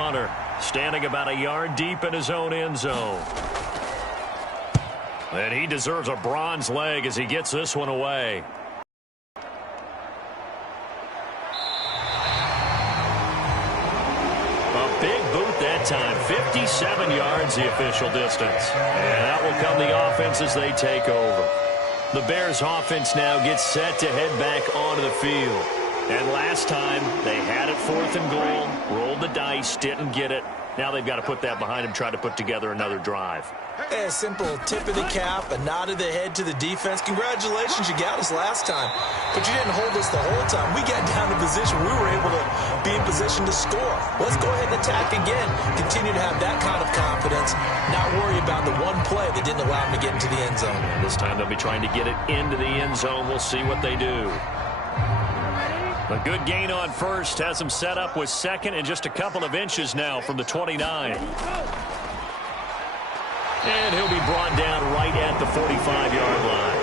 punter, standing about a yard deep in his own end zone. And he deserves a bronze leg as he gets this one away. A big boot that time. 57 yards the official distance. And that will come the offense as they take over. The Bears offense now gets set to head back onto the field. And last time, they had it 4th and goal, rolled the dice, didn't get it. Now they've got to put that behind them, try to put together another drive. A simple tip of the cap, a nod of the head to the defense. Congratulations, you got us last time. But you didn't hold us the whole time. We got down to position. We were able to be in position to score. Let's go ahead and attack again. Continue to have that kind of confidence. Not worry about the one play that didn't allow them to get into the end zone. And this time they'll be trying to get it into the end zone. We'll see what they do. A good gain on first has him set up with second and just a couple of inches now from the 29. And he'll be brought down right at the 45-yard line.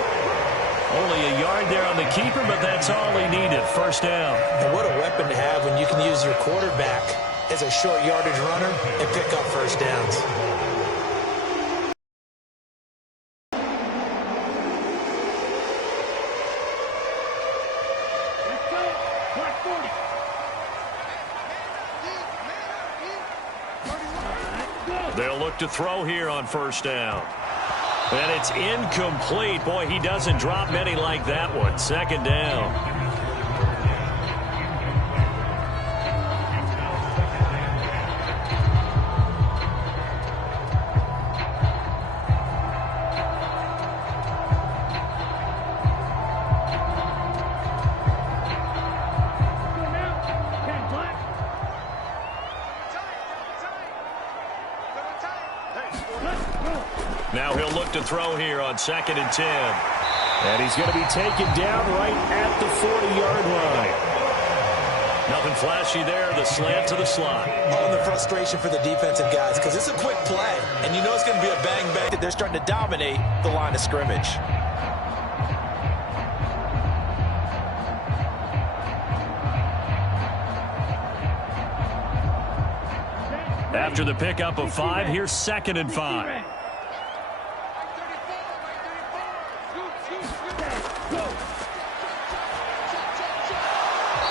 Only a yard there on the keeper, but that's all he needed. First down. And what a weapon to have when you can use your quarterback as a short yardage runner and pick up first downs. They'll look to throw here on first down. And it's incomplete. Boy, he doesn't drop many like that one. Second down. Now he'll look to throw here on 2nd and 10. And he's going to be taken down right at the 40-yard line. Nothing flashy there. The slant to the slot. Oh, the frustration for the defensive guys because it's a quick play. And you know it's going to be a bang-bang that they're starting to dominate the line of scrimmage. After the pickup of 5, here's 2nd and 5.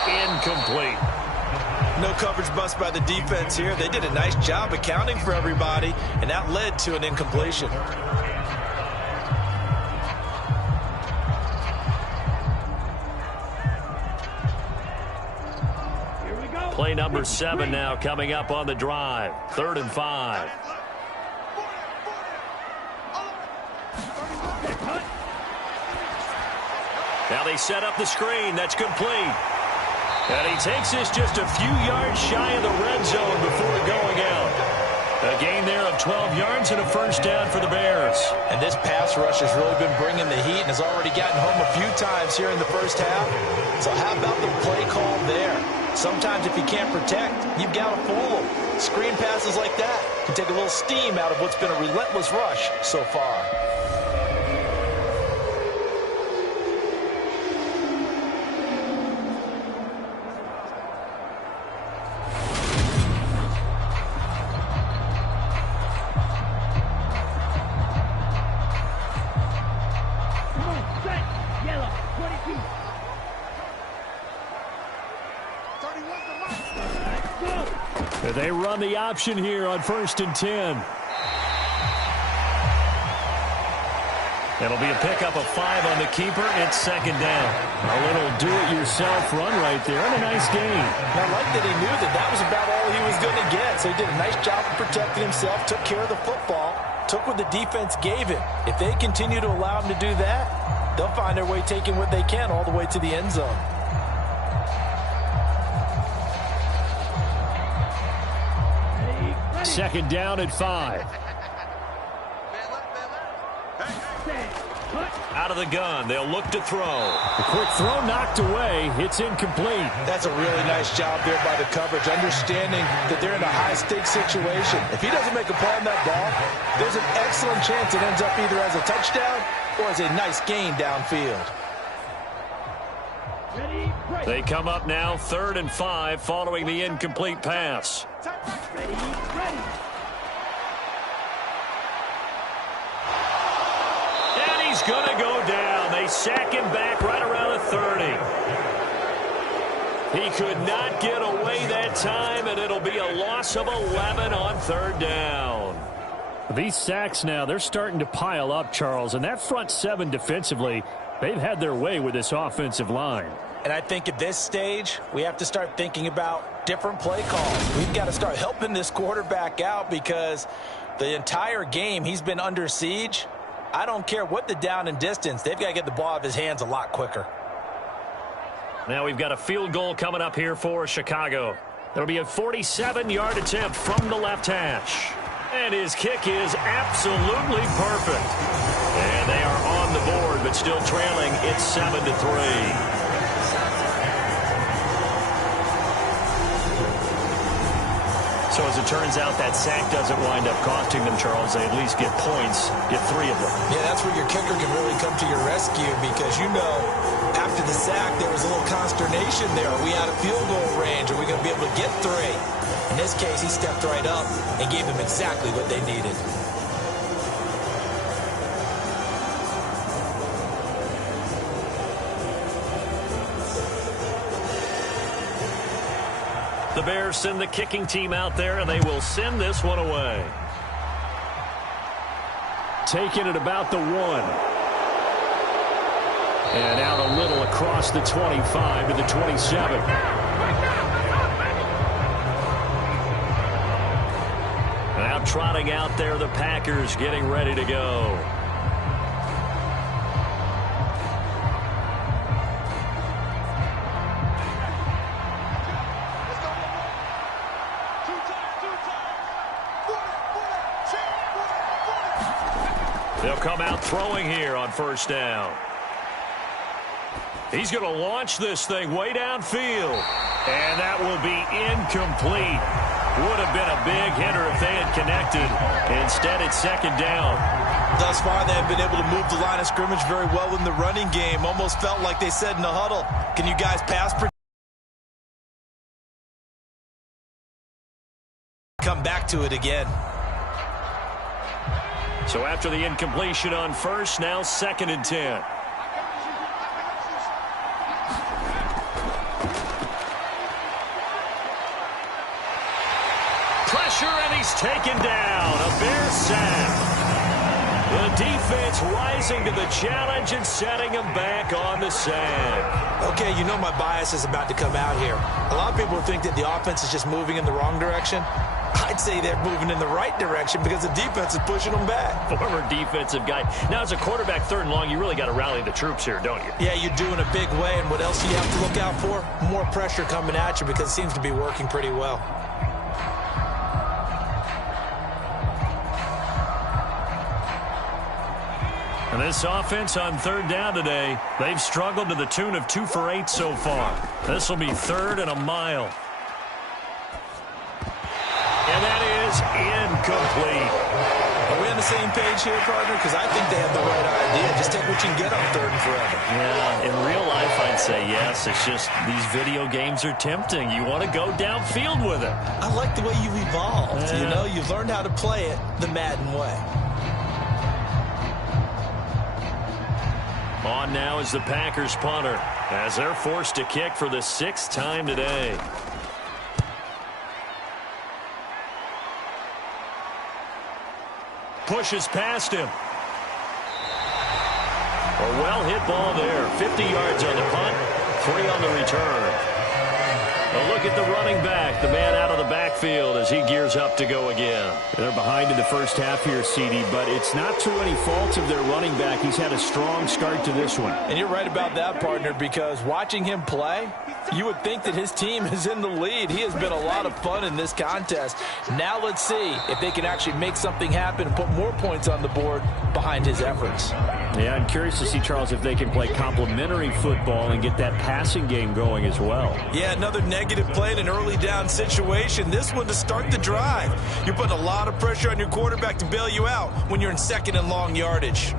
Incomplete. No coverage bust by the defense here. They did a nice job accounting for everybody, and that led to an incompletion. Play number 7 now coming up on the drive. 3rd and 5. Now they set up the screen. That's complete. And he takes this just a few yards shy of the red zone before going out. A gain there of 12 yards and a first down for the Bears. And this pass rush has really been bringing the heat and has already gotten home a few times here in the first half. So how about the play call there? Sometimes if you can't protect, you've got to fool them. Screen passes like that can take a little steam out of what's been a relentless rush so far. They run the option here on 1st and 10. It'll be a pickup of 5 on the keeper. It's 2nd down. A little do-it-yourself run right there and a nice gain. I like that he knew that that was about all he was going to get. So he did a nice job of protecting himself, took care of the football, took what the defense gave him. If they continue to allow him to do that, they'll find their way taking what they can all the way to the end zone. Second down at 5. Out of the gun. They'll look to throw. The quick throw knocked away. It's incomplete. That's a really nice job there by the coverage, understanding that they're in a high-stakes situation. If he doesn't make a play on that ball, there's an excellent chance it ends up either as a touchdown or as a nice gain downfield. Ready, They come up now 3rd and 5 following the incomplete pass. And he's going to go down. They sack him back right around the 30. He could not get away that time, and it'll be a loss of 11 on 3rd down. These sacks now, they're starting to pile up, Charles, and that front 7 defensively, they've had their way with this offensive line. And I think at this stage, we have to start thinking about different play calls. We've got to start helping this quarterback out because the entire game he's been under siege. I don't care what the down and distance. They've got to get the ball out of his hands a lot quicker. Now we've got a field goal coming up here for Chicago. It'll be a 47-yard attempt from the left hash. And his kick is absolutely perfect. And they are on the board, but still trailing. It's 7-3. So as it turns out, that sack doesn't wind up costing them, Charles. They at least get points, get 3 of them. Yeah, that's where your kicker can really come to your rescue because, you know, after the sack, there was a little consternation there. Are we out of field goal range? Are we going to be able to get 3? In this case, he stepped right up and gave them exactly what they needed. The Bears send the kicking team out there, and they will send this one away. Taking it about the 1. And out a little across the 25 to the 27. Now trotting out there, the Packers getting ready to go. They'll come out throwing here on 1st down. He's going to launch this thing way downfield. And that will be incomplete. Would have been a big hitter if they had connected. Instead, it's 2nd down. Thus far, they have been able to move the line of scrimmage very well in the running game. Almost felt like they said in the huddle, can you guys pass protect? Come back to it again. So after the incompletion on 1st, now 2nd and 10. Pressure, and he's taken down. A Bear sack. The defense rising to the challenge and setting him back on the sack. Okay, you know my bias is about to come out here. A lot of people think that the offense is just moving in the wrong direction. I'd say they're moving in the right direction because the defense is pushing them back. Former defensive guy. Now, as a quarterback 3rd and long, you really got to rally the troops here, don't you? Yeah, you do in a big way. And what else do you have to look out for? More pressure coming at you because it seems to be working pretty well. And this offense on 3rd down today, they've struggled to the tune of 2 for 8 so far. This will be 3rd and a mile. And that is incomplete. Are we on the same page here, partner? Because I think they have the right idea. Just take what you can get on 3rd and forever. Yeah, in real life, I'd say yes. It's just these video games are tempting. You want to go downfield with it. I like the way you've evolved. Yeah. You know, you've learned how to play it the Madden way. On now is the Packers punter as they're forced to kick for the 6th time today. Pushes past him. A well-hit ball there. 50 yards on the punt, 3 on the return. A look at the running back, the man out of the backfield as he gears up to go again. They're behind in the first half here, CD, but it's not to any fault of their running back. He's had a strong start to this one. And you're right about that, partner, because watching him play, you would think that his team is in the lead. He has been a lot of fun in this contest. Now let's see if they can actually make something happen and put more points on the board behind his efforts. Yeah, I'm curious to see, Charles, if they can play complementary football and get that passing game going as well. Yeah, another negative play in an early down situation. This one to start the drive. You're putting a lot of pressure on your quarterback to bail you out when you're in 2nd and long yardage.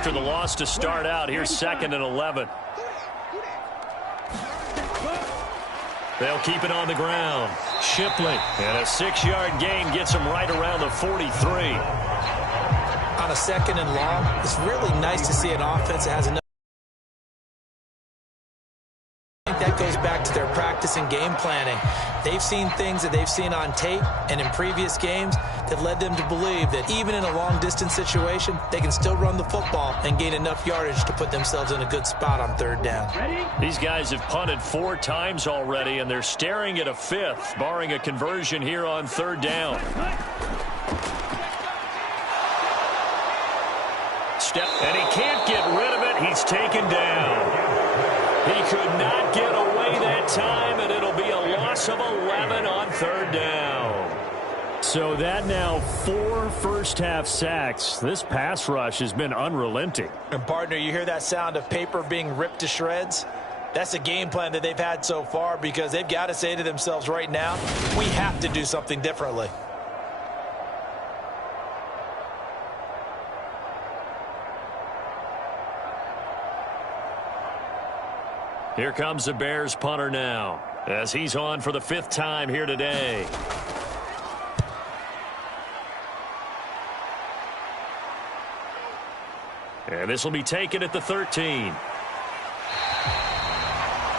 after the loss to start out. Here's 2nd and 11. They'll keep it on the ground. Shipley. And a 6-yard gain gets him right around the 43. On a 2nd and long, it's really nice to see an offense that has enough. I think that goes back to their practice and game planning. They've seen things that they've seen on tape and in previous games that led them to believe that even in a long-distance situation, they can still run the football and gain enough yardage to put themselves in a good spot on 3rd down. These guys have punted 4 times already, and they're staring at a 5th, barring a conversion here on 3rd down. And he can't get rid of it. He's taken down. He could not get away that time, and it'll be a loss of 11 on 3rd down. So that now 4 first-half sacks. This pass rush has been unrelenting. And, partner, you hear that sound of paper being ripped to shreds? That's the game plan that they've had so far, because they've got to say to themselves right now, we have to do something differently. Here comes the Bears punter now, as he's on for the 5th time here today. And this will be taken at the 13.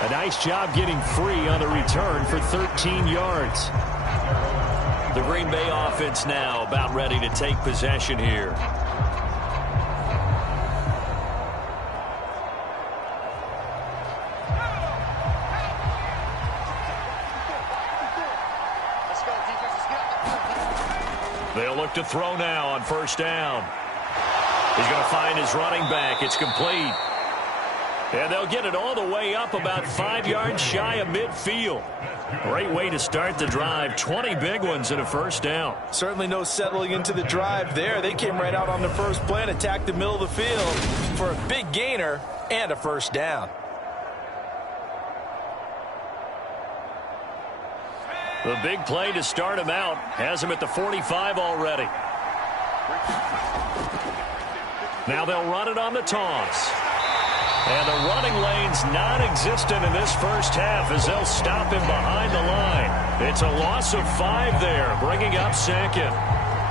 A nice job getting free on the return for 13 yards. The Green Bay offense now about ready to take possession here. They'll look to throw now on 1st down. He's going to find his running back. It's complete. And they'll get it all the way up about 5 yards shy of midfield. Great way to start the drive. 20 big ones and a 1st down. Certainly no settling into the drive there. They came right out on the first play and attacked the middle of the field for a big gainer and a 1st down. The big play to start him out has him at the 45 already. Now they'll run it on the toss. And the running lane's non-existent in this first half as they'll stop him behind the line. It's a loss of 5 there, bringing up 2nd.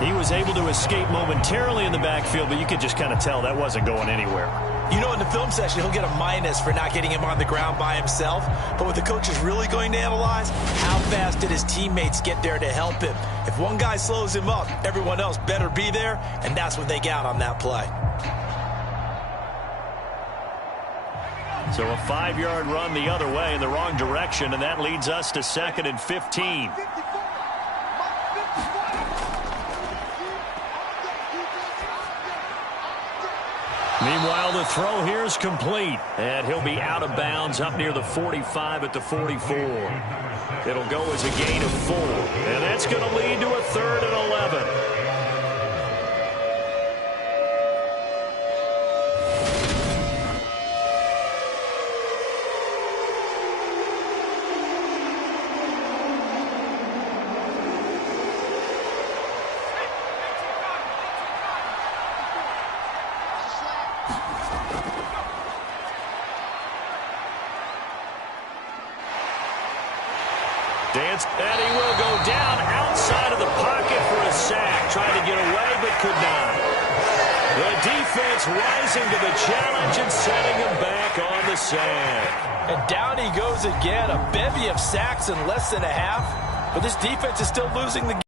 He was able to escape momentarily in the backfield, but you could just kind of tell that wasn't going anywhere. You know, in the film session, he'll get a minus for not getting him on the ground by himself. But what the coach is really going to analyze, how fast did his teammates get there to help him? If one guy slows him up, everyone else better be there, and that's what they got on that play. So a 5-yard run the other way in the wrong direction, and that leads us to 2nd and 15. Meanwhile, the throw here is complete, and he'll be out of bounds up near the 45 at the 44. It'll go as a gain of 4, and that's going to lead to a 3rd and 11. And he will go down outside of the pocket for a sack. Trying to get away, but could not. The defense rising to the challenge and setting him back on the sand. And down he goes again. A bevy of sacks in less than a half. But this defense is still losing the game.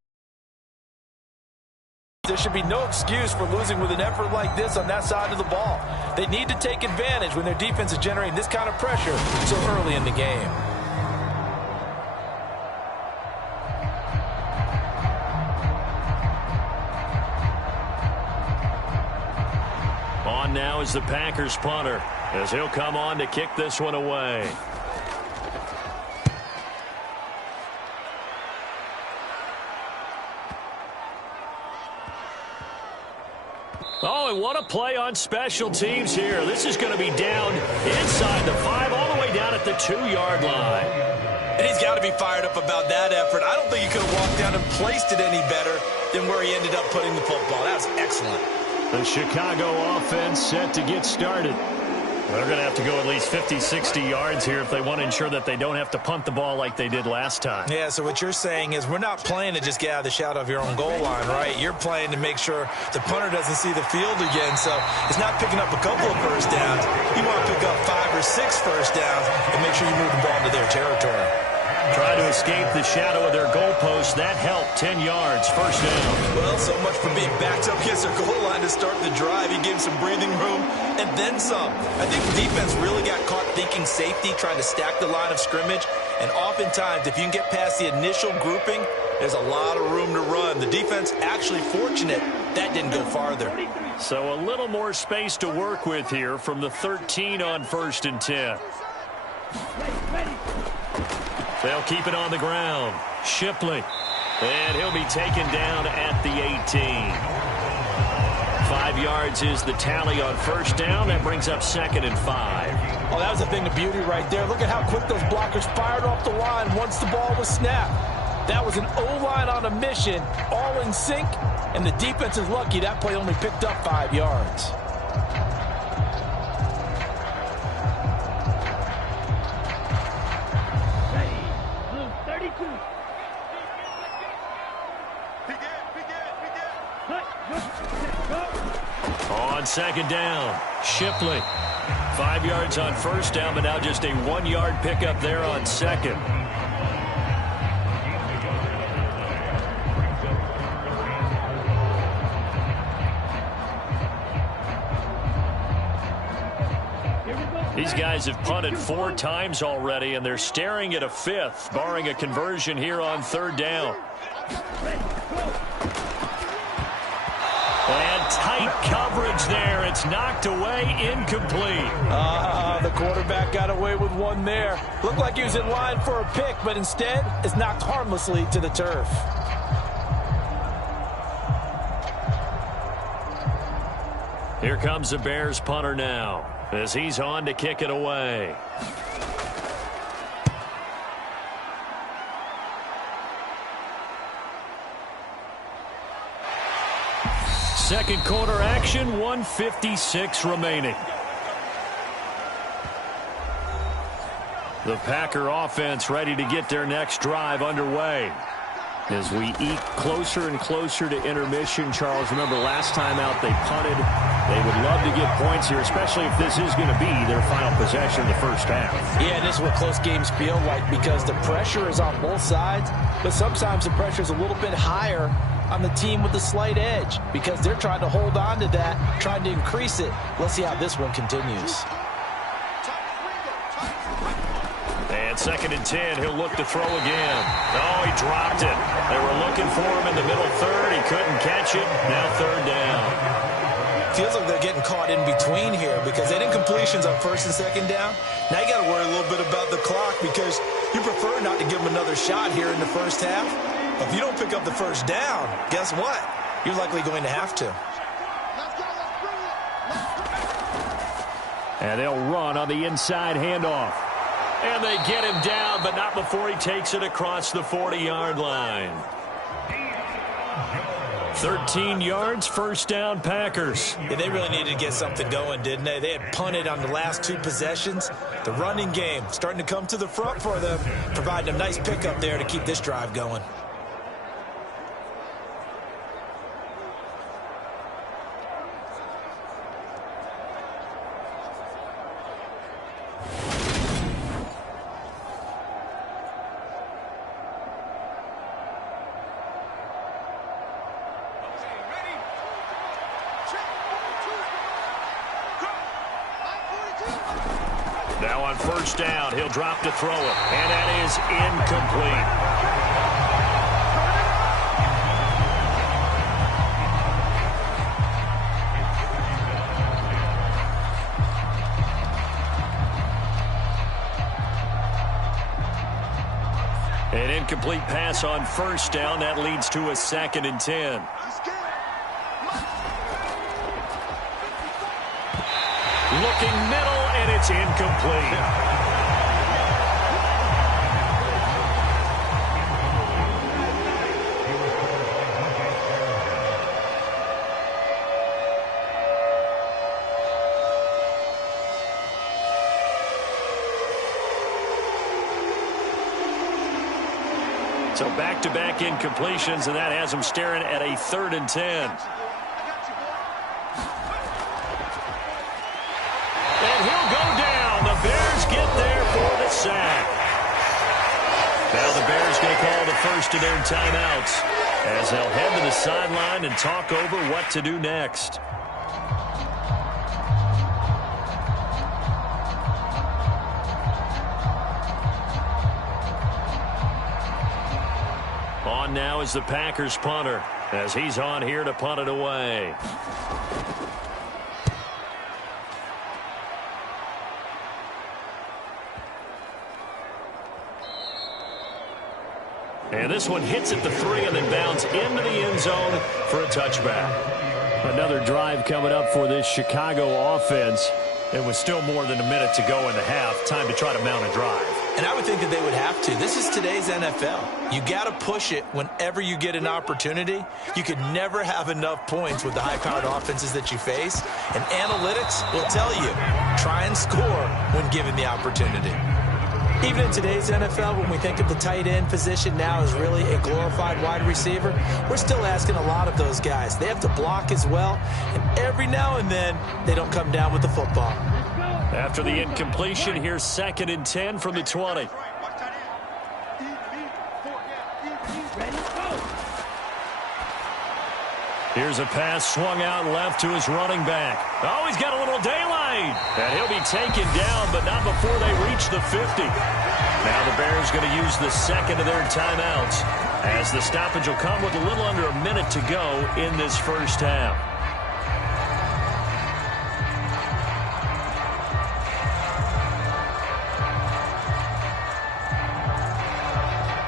There should be no excuse for losing with an effort like this on that side of the ball. They need to take advantage when their defense is generating this kind of pressure so early in the game. On now is the Packers punter as he'll come on to kick this one away. Oh, and what a play on special teams here. This is going to be down inside the 5 all the way down at the 2-yard line. And he's got to be fired up about that effort. I don't think he could have walked down and placed it any better than where he ended up putting the football. That was excellent. The Chicago offense set to get started. They're going to have to go at least 50, 60 yards here if they want to ensure that they don't have to punt the ball like they did last time. Yeah, so what you're saying is we're not playing to just get out of the shadow of your own goal line, right? You're playing to make sure the punter doesn't see the field again. So it's not picking up a couple of first downs. You want to pick up 5 or 6 first downs and make sure you move the ball into their territory. Try to escape the shadow of their goalpost. That helped. 10 yards, first down. Well, so much for being backed up against their goal line to start the drive. He gave some breathing room and then some. I think the defense really got caught thinking safety, trying to stack the line of scrimmage. And oftentimes, if you can get past the initial grouping, there's a lot of room to run. The defense actually fortunate that didn't go farther. So a little more space to work with here from the 13 on 1st and 10. They'll keep it on the ground. Shipley. And he'll be taken down at the 18. 5 yards is the tally on first down. That brings up 2nd and 5. Oh, that was a thing of beauty right there. Look at how quick those blockers fired off the line once the ball was snapped. That was an O-line on a mission, all in sync, and the defense is lucky that play only picked up 5 yards. On 2nd down, Shipley. 5 yards on first down, but now just a 1-yard pickup there on 2nd. These guys have punted 4 times already, and they're staring at a 5th, barring a conversion here on 3rd down. And tight coverage there. It's knocked away, incomplete. The quarterback got away with one there. Looked like he was in line for a pick, but instead it's knocked harmlessly to the turf. Here comes the Bears punter now, as he's on to kick it away. Second quarter action, 1:56 remaining. The Packer offense ready to get their next drive underway. As we eke closer and closer to intermission, Charles, remember last time out they punted. They would love to get points here, especially if this is going to be their final possession of the first half. Yeah, this is what close games feel like because the pressure is on both sides, but sometimes the pressure is a little bit higher on the team with the slight edge because they're trying to hold on to that, trying to increase it. Let's see how this one continues. And 2nd and 10, he'll look to throw again. Oh, he dropped it. They were looking for him in the middle third. He couldn't catch it. Now 3rd down. Feels like they're getting caught in between here because they did incompletions on 1st and 2nd down. Now you got to worry a little bit about the clock because you prefer not to give them another shot here in the first half. But if you don't pick up the first down, guess what? You're likely going to have to. And they'll run on the inside handoff. And they get him down, but not before he takes it across the 40-yard line. 13 yards, first down, Packers. Yeah, they really needed to get something going, didn't they? They had punted on the last 2 possessions. The running game starting to come to the front for them, providing a nice pickup there to keep this drive going. Now on first down, he'll drop to throw it, and that is incomplete. An incomplete pass on first down. That leads to a 2nd and 10. Looking middle, and it's incomplete. So back-to-back incompletions, and that has them staring at a 3rd and 10. And he'll go down. The Bears get there for the sack. Now the Bears going to call the first of their timeouts as they'll head to the sideline and talk over what to do next. On now is the Packers punter as he's on here to punt it away. And this one hits at the 3 and then bounds into the end zone for a touchback. Another drive coming up for this Chicago offense. It was still more than a minute to go in the half. Time to try to mount a drive. And I would think that they would have to. This is today's NFL. You got to push it whenever you get an opportunity. You could never have enough points with the high-powered offenses that you face. And analytics will tell you, try and score when given the opportunity. Even in today's NFL, when we think of the tight end position now as really a glorified wide receiver, we're still asking a lot of those guys. They have to block as well, and every now and then, they don't come down with the football. After the incompletion, here's 2nd and 10 from the 20. Here's a pass swung out left to his running back. Oh, he's got a little daylight. And he'll be taken down, but not before they reach the 50. Now the Bears going to use the second of their timeouts as the stoppage will come with a little under a minute to go in this first half.